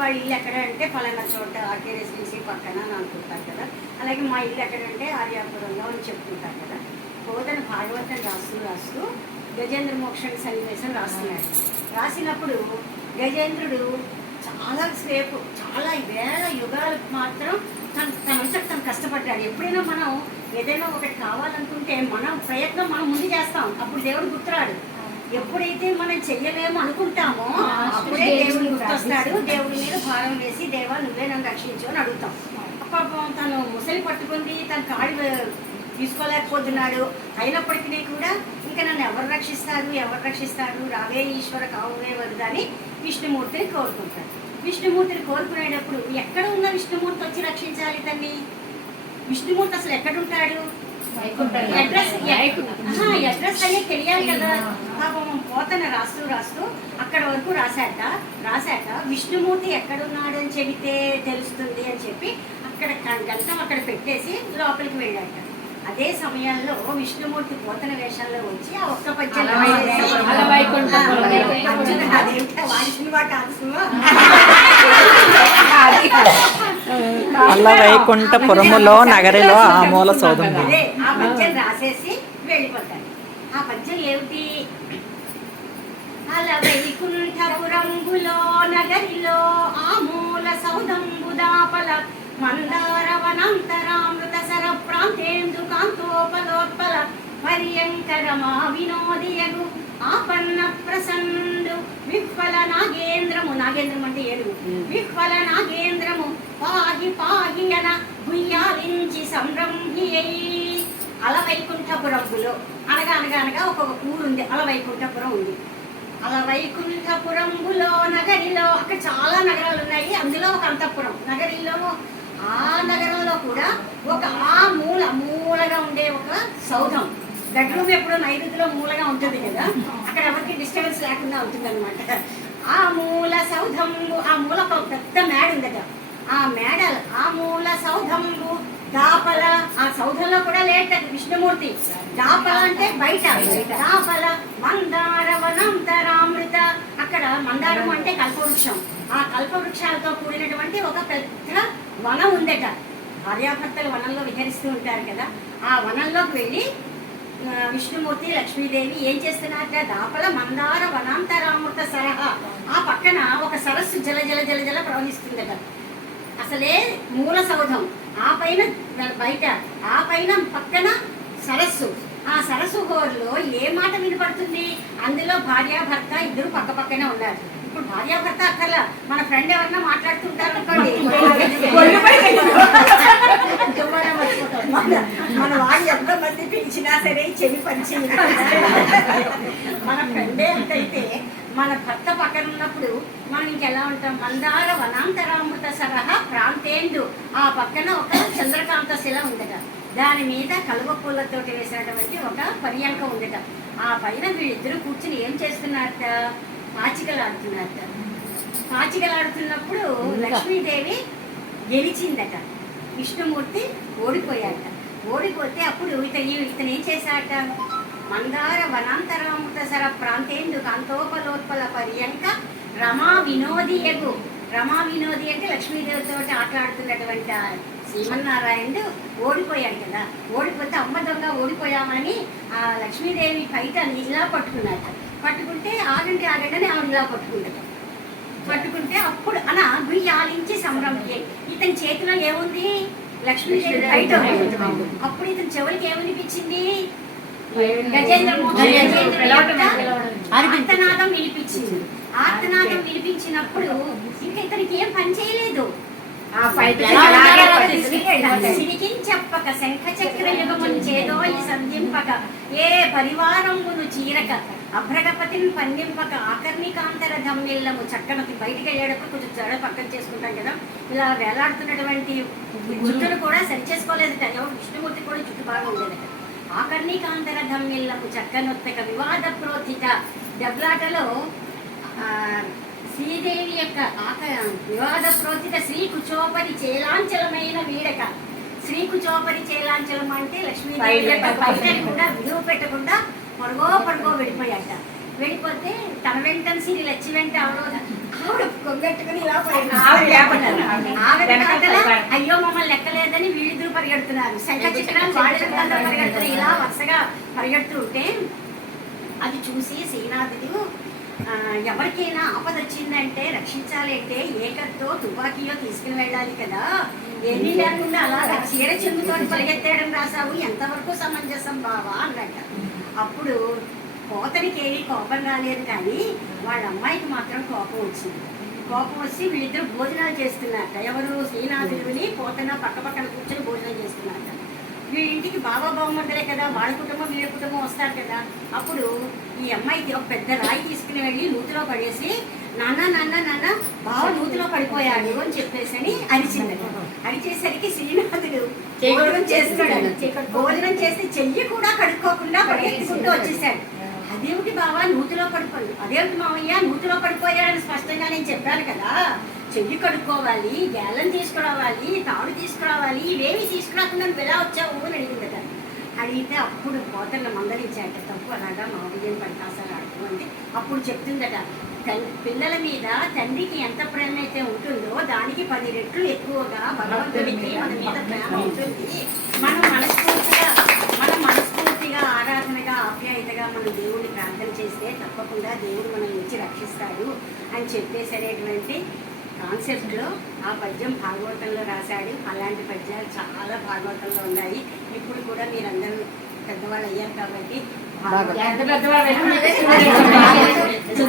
వాళ్ళ ఇల్లు ఎక్కడ అంటే ఫలానా చోట ఆర్కే రెసిడెన్సీ పక్కన అని అనుకుంటారు కదా. అలాగే మా ఇల్లు ఎక్కడంటే ఆర్యాపురంలో అని చెప్పుకుంటారు కదా. బోధన భాగవతం రాస్తూ రాస్తూ గజేంద్ర మోక్షణ సన్నివేశం రాస్తున్నాడు రాసినప్పుడు గజేంద్రుడు చాలా సేపు చాలా వేల యుగాలకు మాత్రం తన తనంతా తను కష్టపడ్డాడు. ఎప్పుడైనా మనం ఏదైనా ఒకటి కావాలనుకుంటే మనం ప్రయత్నం మనం ముందు చేస్తాం. అప్పుడు దేవుడు గుర్తురాడు. ఎప్పుడైతే మనం చెయ్యలేము అనుకుంటామో అప్పుడే దేవుడు గుర్తొస్తాడు. దేవుడి మీద భారం వేసి దేవా నువ్వే నన్ను రక్షించు అని అడుగుతాం. పాపం తను ముసలి పట్టుకుంది తన కాళ్ళు తీసుకోలేకపోతున్నాడు. అయినప్పటికీ కూడా ఇంకా నన్ను ఎవరు రక్షిస్తారు? ఎవరు రక్షిస్తారు? రావే ఈశ్వర కావువే వరదని విష్ణుమూర్తిని కోరుకుంటాడు. విష్ణుమూర్తిని కోరుకునేటప్పుడు ఎక్కడ ఉన్న విష్ణుమూర్తి వచ్చి రక్షించాలి తన్ని? విష్ణుమూర్తి అసలు ఎక్కడుంటాడు? అడ్రస్ అడ్రస్ అనేది తెలియాలి కదా. పాపం పోతన రాస్తూ రాస్తూ అక్కడ వరకు రాశాట. రాశాక విష్ణుమూర్తి ఎక్కడున్నాడు అని చెబితే తెలుస్తుంది అని చెప్పి అక్కడ గంటం అక్కడ పెట్టేసి లోపలికి వెళ్ళాట. అదే సమయంలో విష్ణుమూర్తి పోతన వేషంలో వచ్చి ఆ ఒక్క పద్యం రాసేసి- అలవైకుంఠపురం. అర్జునుడు అదేంటో? వాడి సినిమా కాదు సినిమా. అల్ల వైకుంఠపురములో నగరిలో ఆమూల సౌధం అదే ఆ పద్యం రాసేసి వెళ్ళిపోతాడు. ఆ పద్యం ఏమిటి? అల వైకుంఠపురంబులో నగరిలో ఆమూల సౌదంబుదాపల మందార వనంతరామృత సర ప్రాంతేందు కాంతోపలోత్పల పర్యంకరమా వినోదియగు ఆపన్న ప్రసన్నుడు విహ్వల నాగేంద్రము నాగేంద్రం అంటే ఏడు విహ్వల నాగేంద్రము పాహి పాహి అన గుయ్యాలించి సంరంభి అలవైకుంఠపురంబులో అనగా అనగా అనగా ఒక ఊరుంది అలవైకుంఠపురం ఉంది. అలా వైకుంఠపురంలో నగరిలో అక్కడ చాలా నగరాలు ఉన్నాయి. అందులో ఒక అంతఃపురం. నగరిలో ఆ నగరంలో కూడా ఒక ఆ మూల మూలగా ఉండే ఒక సౌధం. బెడ్రూమ్ ఎప్పుడో నైరుతిలో మూలగా ఉంటుంది కదా. అక్కడ ఎవరికి డిస్టర్బెన్స్ లేకుండా ఉంటుంది అనమాట ఆ మూల సౌధంబు ఆ మూల ఒక పెద్ద మేడ ఉందట. ఆ మేడ ఆ మూల సౌధంబు దాపల ఆ సౌధంలో కూడా లేట విష్ణుమూర్తి. దాపల అంటే బయట. దాపల మందార వనంతరామృత అక్కడ మందారం అంటే కల్పవృక్షం. ఆ కల్పవృక్షాలతో కూడినటువంటి ఒక పెద్ద వనం ఉందట. భార్యాభర్తలు వనంలో విహరిస్తూ ఉంటారు కదా. ఆ వనంలోకి వెళ్ళి విష్ణుమూర్తి లక్ష్మీదేవి ఏం చేస్తున్నారట? దాపల మందార వనాంతరామృత సరహా. ఆ పక్కన ఒక సరస్సు జల జల జల జల ప్రవహిస్తుందట. అసలే మూల సౌధం. ఆ పైన బయట ఆ పైన పక్కన సరస్సు. ఆ సరస్సు హోర్లో ఏ మాట వినపడుతుంది? అందులో భార్య భర్త ఇద్దరు పక్క పక్కనే ఉన్నారు. ఇప్పుడు భార్య భర్త అక్కర్లా. మన ఫ్రెండ్ ఎవరన్నా మాట్లాడుతుంటారు అనుకోండి. మన మన వాళ్ళు ఎంత మంది పిలిచినా సరే చెవి పంచి మన ఫ్రెండే అంతైతే మన భర్త పక్కన ఉన్నప్పుడు మనం ఇంకెలా ఉంటాం? మందార వనాంతరామృత సరహా ప్రాంతేందు. ఆ పక్కన ఒక చంద్రకాంత శిల ఉందట. దాని మీద కలువ పూలతోటి వేసినటువంటి ఒక పర్యంక ఉందట. ఆ పైన వీళ్ళిద్దరూ కూర్చుని ఏం చేస్తున్నారట? పాచికలాడుతున్నారట. పాచికలాడుతున్నప్పుడు లక్ష్మీదేవి గెలిచిందట. విష్ణుమూర్తి ఓడిపోయాట ఓడిపోతే అప్పుడు ఇతని ఇతను ఏం చేశాట మందార వనాంతరామృత సర ప్రాంతేందు కాంతోపలోత్పల పర్యంక రమా వినోదియకు రమా వినోది అంటే లక్ష్మీదేవితో ఆటలాడుతున్నటువంటి ఆ శ్రీమన్నారాయణుడు ఓడిపోయాడు కదా. ఓడిపోతే అమ్మ దొంగ ఓడిపోయామని ఆ లక్ష్మీదేవి బయట ఇలా పట్టుకున్నాట పట్టుకుంటే ఆగండి ఆగండి ఆవిడ ఇలా పట్టుకుంటాడు పట్టుకుంటే అప్పుడు అన గుయ్యాలించి సంభ్రమి ఇతని చేతిలో ఏముంది? లక్ష్మీదేవి బయట. అప్పుడు ఇతని చెవులకి ఏమనిపించింది? ఆర్తనాదం వినిపించింది. ఆర్తనాదం వినిపించినప్పుడు ఇంకా ఇతనికి ఏం పని చేయలేదు. సిరికించప్పక శంఖ చక్ర యుగమును చేదో ఈ సంధింపక ఏ పరివారమును చీరక అభ్రగపతిని పండింపక ఆకర్ణికాంతర ధమ్మిల్లము చక్కనతి బయటికి వెళ్ళేటప్పుడు కొంచెం జడ పక్కన చేసుకుంటాం కదా. ఇలా వేలాడుతున్నటువంటి జుట్టును కూడా సరి చేసుకోలేదట ఎవరు విష్ణుమూర్తి కూడా జుట్టు బాగా ఉండేదట. ఆకర్ణికాంతర ధమ్మిల్లము చక్కనొత్తక వివాద ప్రోత్థిత దెబ్లాటలో ఆ, శ్రీదేవి యొక్క ఆక వివాద ప్రోచిత శ్రీ కుచోపరి చేలాంచలమైన వీడక శ్రీ కుచోపరి చేలాంచలం అంటే లక్ష్మీదేవి కూడా విలువ పెట్టకుండా పొడగో పొడగో వెళ్ళిపోయాట వెళ్ళిపోతే తన వెంట సిరి లచ్చి వెంట అవరోధ ఆవిడ కొంగెట్టుకుని ఇలా పోయింది. ఆవిడ. ఆవిడ అయ్యో మమ్మల్ని లెక్కలేదని వీళ్ళిద్దరు పరిగెడుతున్నారు. శంఖ చక్రాలు వాళ్ళ వెనకాల పరిగెడుతున్నారు. ఇలా వరుసగా పరిగెడుతూ ఉంటే అది చూసి శ్రీనాథుడు ఎవరికైనా ఆపద వచ్చిందంటే రక్షించాలి అంటే ఏకర్తో తుపాకీయో తీసుకుని వెళ్ళాలి కదా. ఎన్ని లేకుండా అలాగా చీర చెందుతో పరిగెత్తేయడం రాసావు ఎంతవరకు సమంజసం బావా అన్నట్ట. అప్పుడు కోతనికి ఏమీ కోపం రాలేదు కానీ వాళ్ళ అమ్మాయికి మాత్రం కోపం వచ్చింది. కోపం వచ్చి వీళ్ళిద్దరు భోజనాలు చేస్తున్నారట. ఎవరు శ్రీనాథుడిని పోతన పక్క పక్కన కూర్చొని భోజనం చేస్తున్నారట. వీళ్ళ ఇంటికి బాబా బాగుంటారే కదా వాళ్ళ కుటుంబం వీళ్ళ కుటుంబం వస్తారు కదా. అప్పుడు ఈ అమ్మాయికి ఒక పెద్ద రాయి తీసుకుని వెళ్ళి నూతిలో పడేసి నాన్న నాన్న నాన్న బావ నూతిలో పడిపోయాడు అని చెప్పేసి అని అరిచింది అరిచేసరికి శ్రీనాథుడు భోజనం చేస్తున్నాడు. భోజనం చేస్తే చెయ్యి కూడా కడుక్కోకుండా పరిగెత్తుకుంటూ వచ్చేసాడు. అదేమిటి బావా? నూతిలో పడిపోయి అదేమిటి మావయ్య నూతిలో పడిపోయాడని స్పష్టంగా నేను చెప్పాను కదా. చెయ్యి కడుక్కోవాలి గేలం తీసుకురావాలి తాడు తీసుకురావాలి ఇవేమి తీసుకురాకుండా నువ్వు ఎలా వచ్చావు అని అడిగిందట అడిగితే అప్పుడు పోతన్న మందలించాట తప్పు అలాగా మావయ్యం పంటాసాలు ఆడుతూ అంటే అప్పుడు చెప్తుందట పిల్లల మీద తండ్రికి ఎంత ప్రేమ అయితే ఉంటుందో దానికి పది రెట్లు ఎక్కువగా భగవంతుడికి మన మీద ప్రేమ ఉంటుంది. మనం చేస్తే తప్పకుండా దేవుడు మనం నుంచి రక్షిస్తాడు అని చెప్పేసి అనేటువంటి కాన్సెప్ట్లో ఆ పద్యం భాగవతంలో రాశాడు. అలాంటి పద్యాలు చాలా భాగవతంలో ఉన్నాయి. ఇప్పుడు కూడా మీరందరూ పెద్దవాళ్ళు అయ్యారు కాబట్టి